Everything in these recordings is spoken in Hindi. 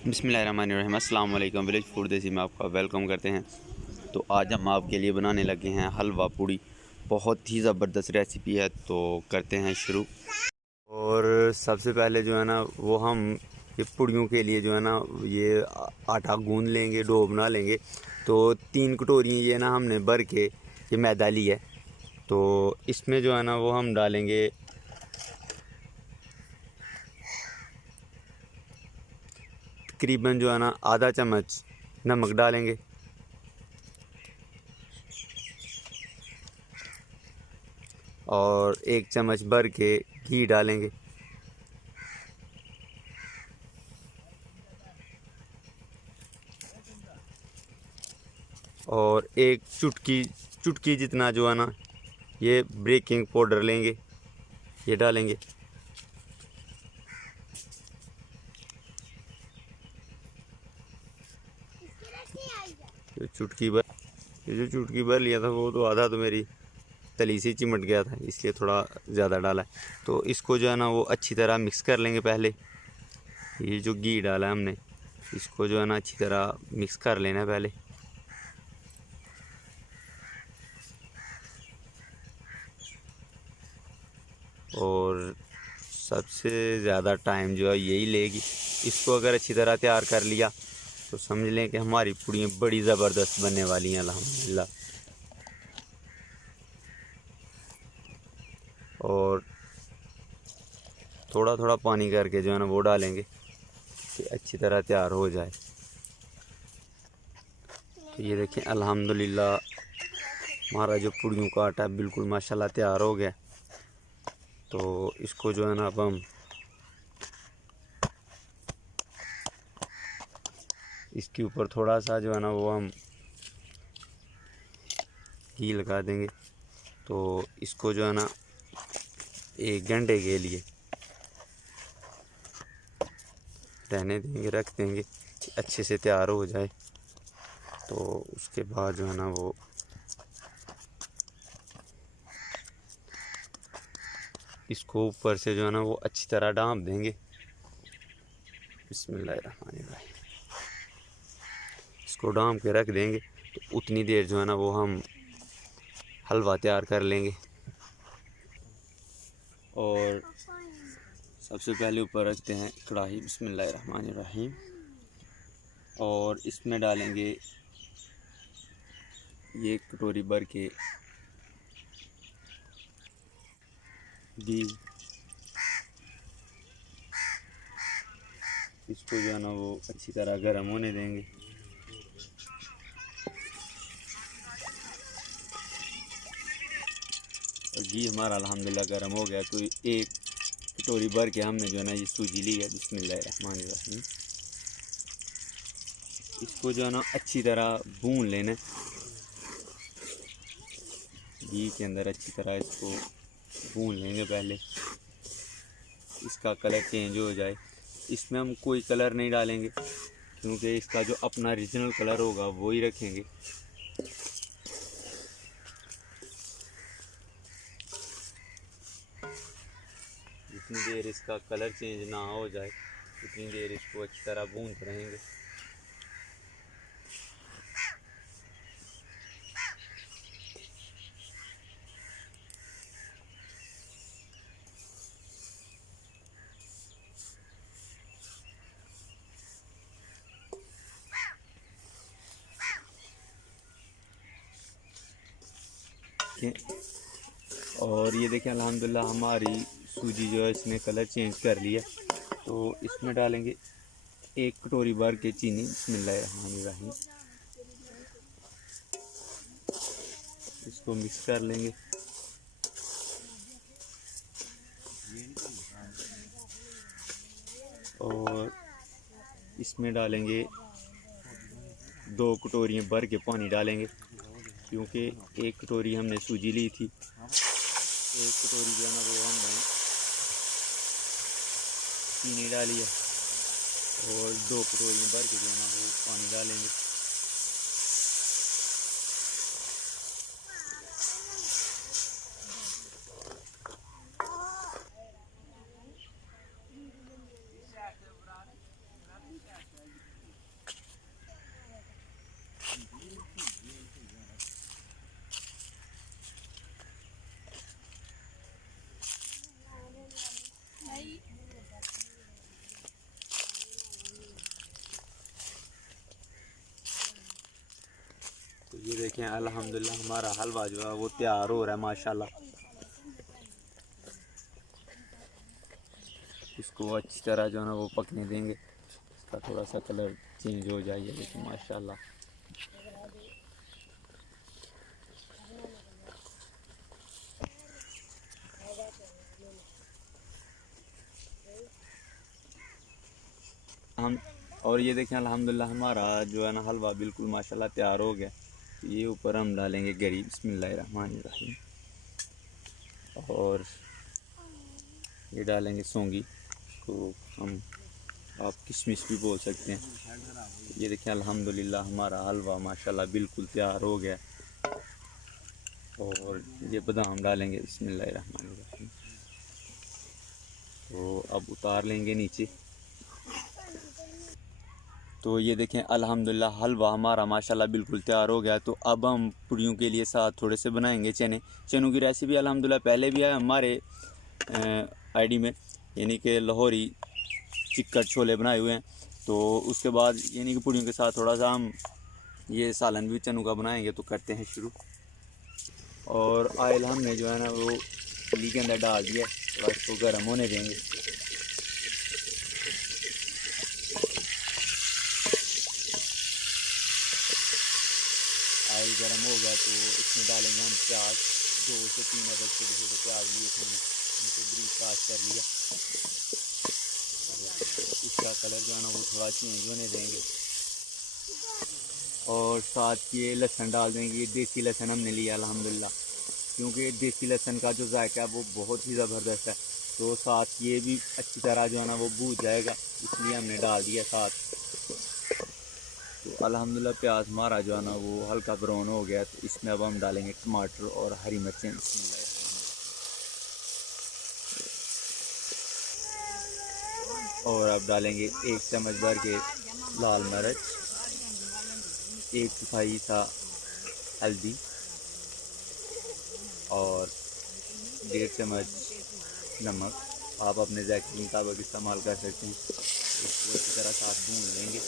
बिस्मिल्लाहिर्रहमानिर्रहीम। अस्सलाम वालेकुम। विलेज फूड देसी में आपका वेलकम करते हैं। तो आज हम आपके लिए बनाने लगे हैं हलवा पूड़ी। बहुत ही ज़बरदस्त रेसिपी है, तो करते हैं शुरू। और सबसे पहले जो है ना वो हम ये पूड़ियों के लिए जो है ना ये आटा गूंद लेंगे, डो बना लेंगे। तो 3 कटोरी ये ना हमने भर के ये मैदा लिया है। तो इसमें जो है ना वो हम डालेंगे तकरीबन जो है ना आधा चम्मच नमक डालेंगे। और 1 चम्मच भर के घी डालेंगे। और एक चुटकी जितना जो है ना ये बेकिंग पाउडर लेंगे, ये डालेंगे। ये जो चुटकी भर लिया था वो तो आधा तो मेरी तली से चिमट गया था, इसलिए थोड़ा ज़्यादा डाला है। तो इसको जो है ना वो अच्छी तरह मिक्स कर लेंगे। पहले ये जो घी डाला है हमने, इसको जो है ना अच्छी तरह मिक्स कर लेना है पहले। और सबसे ज़्यादा टाइम जो है यही लेगी। इसको अगर अच्छी तरह तैयार कर लिया तो समझ लें कि हमारी पूड़ियाँ बड़ी ज़बरदस्त बनने वाली हैं अल्हम्दुलिल्लाह। और थोड़ा थोड़ा पानी करके जो है ना वो डालेंगे कि अच्छी तरह तैयार हो जाए। तो ये देखें अल्हम्दुलिल्लाह हमारा जो पूड़ियों का आटा बिल्कुल माशाल्लाह तैयार हो गया। तो इसको जो है ना अब हम इसके ऊपर थोड़ा सा जो है ना वो हम घी लगा देंगे। तो इसको जो है ना 1 घंटे के लिए रहने देंगे, रख देंगे कि अच्छे से तैयार हो जाए। तो उसके बाद जो है ना वो इसको ऊपर से जो है ना वो अच्छी तरह ढाँप देंगे। बिस्मिल्लाहिर्रहमानिर्रहीम। इसको ढाँप के रख देंगे। तो उतनी देर जो है ना वो हम हलवा तैयार कर लेंगे। और सबसे पहले ऊपर रखते हैं कढ़ाई। बिस्मिल्लाहिर्रहमानिर्रहीम। और इसमें डालेंगे ये कटोरी भर के घी। इसको जो है ना वो अच्छी तरह गर्म होने देंगे। और घी हमारा अल्हम्दुलिल्लाह गर्म हो गया। तो 1 कटोरी भर के हमने जो है ना ये सूजी ली है। बिस्मिल्लाहिर्रहमानिर्रहीम। इसको जो है ना अच्छी तरह भून लेना, घी के अंदर अच्छी तरह इसको भून लेंगे। पहले इसका कलर चेंज हो जाए। इसमें हम कोई कलर नहीं डालेंगे क्योंकि इसका जो अपना ओरिजिनल कलर होगा वो ही रखेंगे। जितनी देर इसका कलर चेंज ना हो जाए उतनी देर इसको अच्छी तरह भूनते रहेंगे। और ये देखें अल्हम्दुलिल्लाह हमारी सूजी जो है इसने कलर चेंज कर लिया। तो इसमें डालेंगे 1 कटोरी भर के चीनी। बिस्मिल्लाहिर्रहमानिर्रहीम। इसको मिक्स कर लेंगे। और इसमें डालेंगे 2 कटोरियाँ भर के पानी डालेंगे क्योंकि 1 कटोरी हमने सूजी ली थी। 1 कटोरी जो है ना वो हमने चीनी डाली है। और 2 कटोरी भर के जो है ना वो पानी डालेंगे। ये देखें अल्हम्दुलिल्लाह हमारा हलवा जो है वो तैयार हो रहा है माशाल्लाह। इसको अच्छी तरह जो है ना वो पकने देंगे, इसका थोड़ा सा कलर चेंज हो जाए। लेकिन माशाल्लाह हम, और ये देखें अल्हम्दुलिल्लाह हमारा जो है ना हलवा बिल्कुल माशाल्लाह तैयार हो गया। ये ऊपर हम डालेंगे गरी, बिस्मिल्लाहिर्रहमानिर्रहीम, और ये डालेंगे सौंगी, को हम आप किशमिश भी बोल सकते हैं। ये देखिए अल्हम्दुलिल्लाह हमारा हलवा माशाल्लाह बिल्कुल तैयार हो गया। और ये बादाम डालेंगे, बिस्मिल्लाहिर्रहमानिर्रहीम। तो अब उतार लेंगे नीचे। तो ये देखें अल्हम्दुलिल्लाह हलवा हमारा माशाल्लाह बिल्कुल तैयार हो गया। तो अब हम पूड़ियों के लिए साथ थोड़े से बनाएंगे चने। चनों की रेसिपी अल्हम्दुलिल्लाह पहले भी है हमारे आईडी में, यानी कि लाहौरी चिक्कड़ छोले बनाए हुए हैं। तो उसके बाद यानी कि पूड़ियों के साथ थोड़ा सा हम ये सालन भी चनों का बनाएंगे। तो करते हैं शुरू। और ऑयल हमने जो है ना वो पुली के अंदर डाल दिया, थोड़ा इसको गर्म होने देंगे। ऑयल गर्म हो गया तो इसमें डालेंगे हम प्याज, 2 से 3 अदद छोटे छोटे प्याज लिए थे, उनको ब्रीफ काट कर लिया। तो इसका कलर जो है ना वो थोड़ा चेंज होने देंगे। और साथ ये लहसुन डाल देंगे। देसी लहसुन हमने लिया अल्हम्दुलिल्लाह, क्योंकि देसी लहसुन का जो जायका है वो बहुत ही ज़बरदस्त है। तो साथ ये भी अच्छी तरह जो है ना वो भून जाएगा, इसलिए हमने डाल दिया साथ। तो अल्हम्दुलिल्लाह प्याज हमारा जो है ना वो हल्का ब्राउन हो गया। तो इसमें अब हम डालेंगे टमाटर और हरी मिर्चें। और अब डालेंगे 1 चम्मच भर के लाल मिर्च, 1 चौथाई सा हल्दी और 1.5 चम्मच नमक। आप अपने जायके के मुताबिक इस्तेमाल कर सकते हैं। इसको अच्छी तरह साथ भून लेंगे।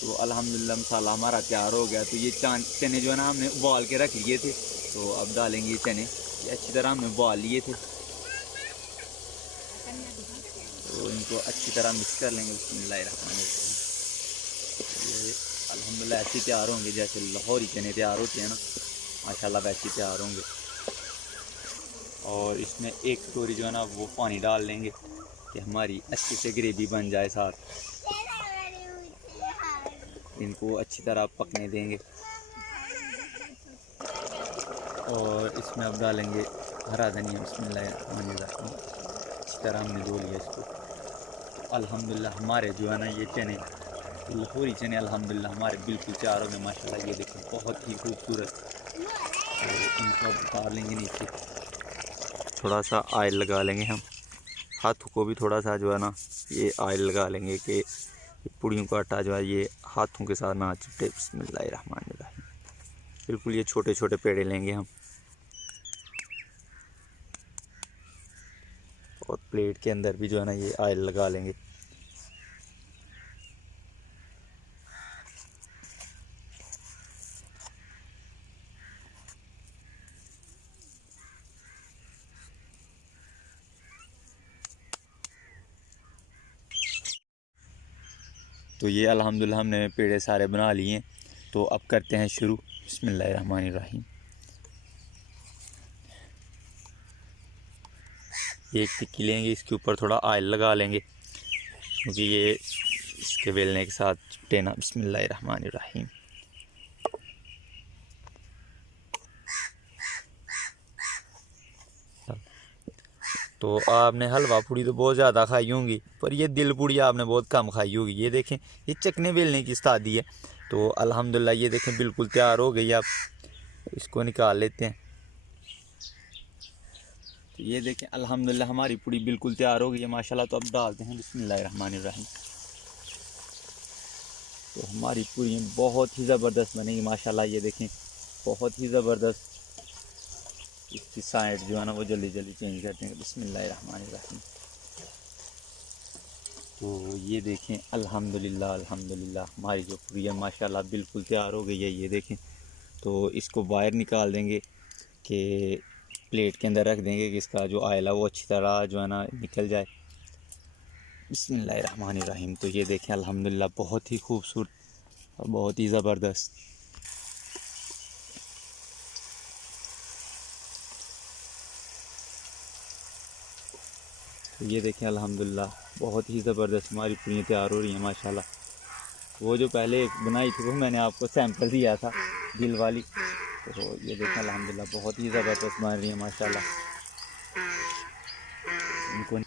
तो अल्हम्दुलिल्लाह मसाला हमारा तैयार हो गया। तो ये चने जो है ना हमने उबाल के रख लिए थे। तो अब डालेंगे ये चने, ये अच्छी तरह हमने उबाल लिए थे। तो इनको अच्छी तरह मिक्स कर लेंगे। बिस्मिल्लाहिर्रहमानिर्रहीम। ये अल्हम्दुलिल्लाह ऐसे तैयार होंगे जैसे लाहौरी चने तैयार होते हैं ना, माशाल्लाह वैसे तैयार होंगे। और इसमें 1 कटोरी जो है ना वो पानी डाल लेंगे कि हमारी अच्छी से ग्रेवी बन जाए। साथ इनको अच्छी तरह पकने देंगे। और इसमें अब डालेंगे हरा धनिया, बिस्मिल्लाहिर्रहमानिर्रहीम। अच्छी तरह हमने धो लिया इसको। अल्हम्दुलिल्लाह हमारे जो है ना ये चने, लाहौरी चने अल्हम्दुलिल्लाह हमारे बिल्कुल तैयार हो गए माशाल्लाह। ये देखो बहुत ही खूबसूरत। तो इनको अब उतार लेंगे नीचे। थोड़ा सा ऑयल लगा लेंगे हम, हाथों को भी थोड़ा सा जो है ना ये ऑयल लगा लेंगे कि पूड़ियों का आटा जो है ये हाथों के साथ ना चिपटे। बिस्मिल्लाहिर्रहमानिर्रहीम। बिल्कुल ये छोटे छोटे पेड़े लेंगे हम और प्लेट के अंदर भी जो है ना ये ऑयल लगा लेंगे। तो ये अल्हम्दुलिल्लाह हमने पेड़े सारे बना लिए हैं। तो अब करते हैं शुरू। बिस्मिल्लाहिर्रहमानिर्रहीम। एक टिक्की लेंगे, इसके ऊपर थोड़ा ऑयल लगा लेंगे क्योंकि ये इसके बेलने के साथ चिपटे ना। बिस्मिल्लाहिर्रहमानिर्रहीम। तो आपने हलवा पूड़ी तो बहुत ज़्यादा खाई होंगी, पर ये दिल पूड़ी आपने बहुत कम खाई होगी। ये देखें ये चकने बेलने की उस्तादी है। तो अल्हम्दुलिल्लाह ये देखें बिल्कुल तैयार हो गई। आप इसको निकाल लेते हैं। तो ये देखें अल्हम्दुलिल्लाह हमारी पूड़ी बिल्कुल तैयार हो गई है माशाल्लाह। तो अब डालते हैं बिस्मिल्लाहिर्रहमानिर्रहीम। तो हमारी पूड़ी बहुत ही ज़बरदस्त बनेगी माशाल्लाह। ये देखें बहुत ही ज़बरदस्त। इसकी साइड जो है ना वो जल्दी जल्दी चेंज करते हैं। बिस्मिल्लाहिर्रहमानिर्रहीम। तो ये देखें अल्हम्दुलिल्लाह अल्हम्दुलिल्लाह हमारी जो पूड़ी है माशाल्लाह बिल्कुल तैयार हो गई है। ये देखें तो इसको बाहर निकाल देंगे कि प्लेट के अंदर रख देंगे कि इसका जो ऑयल है वो अच्छी तरह जो है ना निकल जाए। बिस्मिल्लाहिर्रहमानिर्रहीम। तो ये देखें अल्हम्दुलिल्लाह बहुत ही खूबसूरत और बहुत ही ज़बरदस्त। तो ये देखें अल्हम्दुलिल्लाह बहुत ही ज़बरदस्त हमारी पूरी तैयार हो रही हैं माशाल्लाह। वो जो पहले बनाई थी वो मैंने आपको सैंपल दिया था दिल वाली। तो ये देखें अल्हम्दुलिल्लाह बहुत ही ज़बरदस्त बन रही है माशाल्लाह। इनको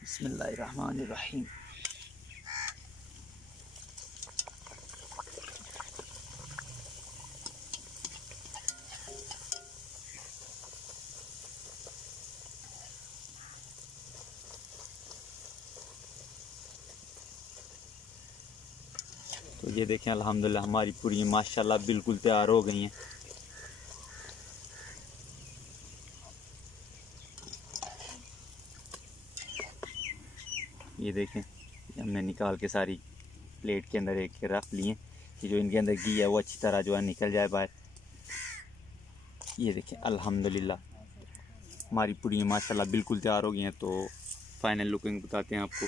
बिस्मिल्लाहिर्रहमानिर्रहीम। तो ये देखें अल्हम्दुलिल्लाह हमारी पूरी माशाल्लाह बिल्कुल तैयार हो गई हैं। ये देखें हमने निकाल के सारी प्लेट के अंदर एक रख लिए कि जो इनके अंदर घी है वो अच्छी तरह जो है निकल जाए बाहर। ये देखें अल्हम्दुलिल्लाह हमारी पूरी माशाल्लाह बिल्कुल तैयार हो गई हैं। तो फाइनल लुकिंग बताते हैं आपको।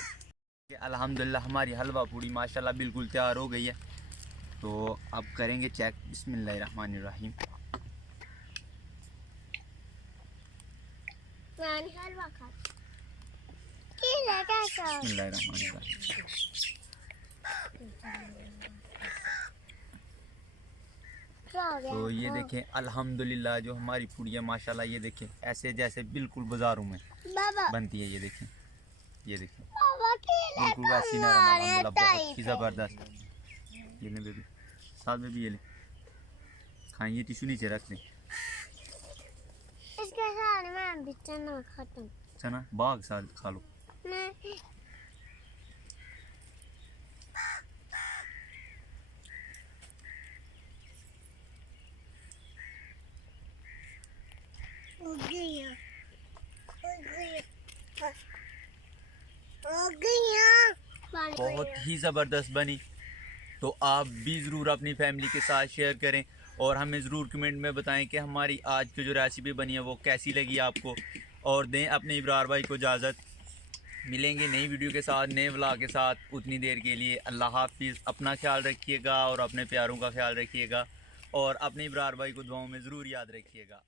अल्हम्दुलिल्लाह हमारी हलवा पूड़ी माशाल्लाह बिल्कुल तैयार हो गई है। तो अब करेंगे चेक। बिस्मिल्लाहिर्रहमानिर्रहीम। तो ये देखें अल्हम्दुलिल्लाह जो हमारी पूड़ियाँ माशाल्लाह ये देखें ऐसे जैसे बिल्कुल बाज़ारों में बनती है। ये देखें बिल्कुल वैसी नरम अल्हम्दुलिल्लाह बहुत ही ज़बरदस्त। ये ले बेबी साथ में भी ये ले खाएं। ये टिश्यू नीचे रख दें। इसके साथ मैं भी चना खाता हूँ। चना बाग साथ खा लो। बहुत ही ज़बरदस्त बनी। तो आप भी ज़रूर अपनी फैमिली के साथ शेयर करें और हमें ज़रूर कमेंट में बताएं कि हमारी आज की जो रेसिपी बनी है वो कैसी लगी आपको। और दें अपने इब्रार भाई को इजाज़त। मिलेंगे नई वीडियो के साथ नए व्लॉग के साथ। उतनी देर के लिए अल्लाह हाफिज़। अपना ख्याल रखिएगा और अपने प्यारों का ख्याल रखिएगा और अपने इब्रार भाई को दुआओं में ज़रूर याद रखिएगा।